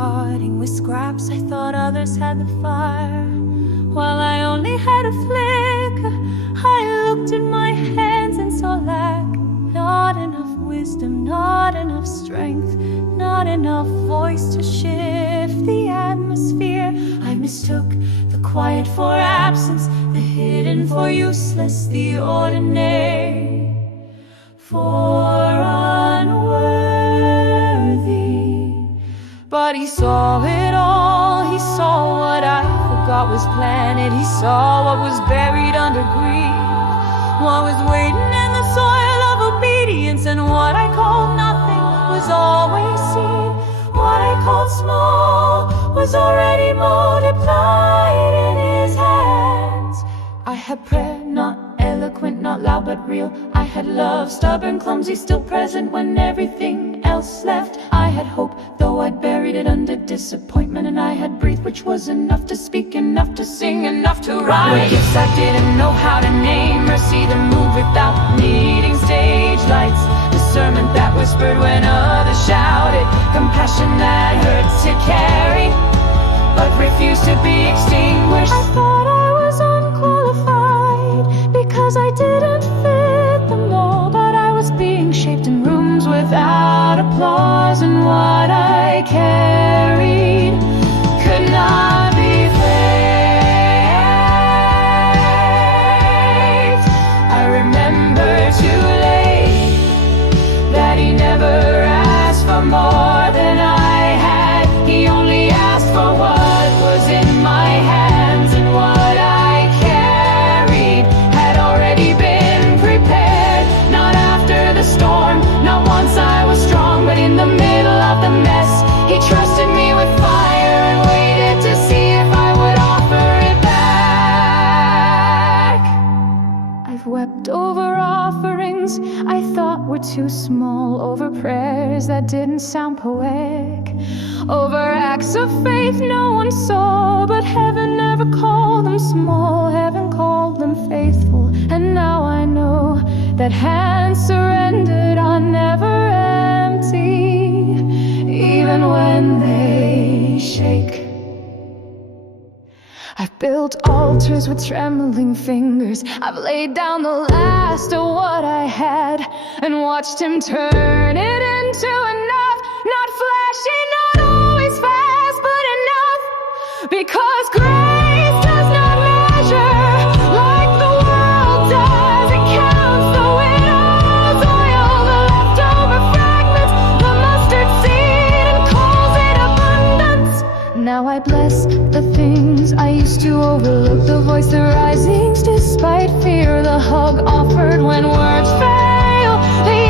starting with scraps. I thought others had the fire, while I only had a flicker. I looked at my hands and saw lack. Not enough wisdom, not enough strength, not enough voice to shift the atmosphere. I mistook the quiet for absence, the hidden for useless, the ordinary for unworthy. But he saw it all, he saw what I forgot was planted. He saw what was buried under grief, what was waiting in the soil of obedience. And what I called nothing was always seen. What I called small was already multiplied in his hands. I had prayer, not eloquent, not loud but real. I had love, stubborn, clumsy, still present when everything else left. I had hope, though I'd buried it under disappointment. And I had breathed, which was enough to speak, enough to sing, enough to write. Gifts I didn't know how to name, mercy to move without needing stage lights, discernment that whispered when others shouted, compassion that hurt to carry but refused to be extinguished. I thought I was unqualified because I didn't fit the mold, but I was being shaped in rooms without applause, and what I carried could not be faked. I remember too late that he never asked for more than I had. He only asked for what was in my hands, and what I carried had already been prepared. Not after the storm, not once I was strong, but in the middle of the mess, he trusted me with fire and waited to see if I would offer it back. I've wept over offerings I thought were too small, over prayers that didn't sound poetic, over acts of faith no one saw, but heaven never called them small, heaven called them faithful. And now I know that hands surrendered are never empty, even when they shake. I've built altars with trembling fingers. I've laid down the last of what I had and watched him turn it into enough. Not flashy, not always fast, but enough. Because grace does not measure like the world does. It counts the widow's oil, the leftover fragments, the mustard seed, and calls it abundance. Now I bless the things I used to overlook, the voice, the risings despite fear, the hug offered when words fail, the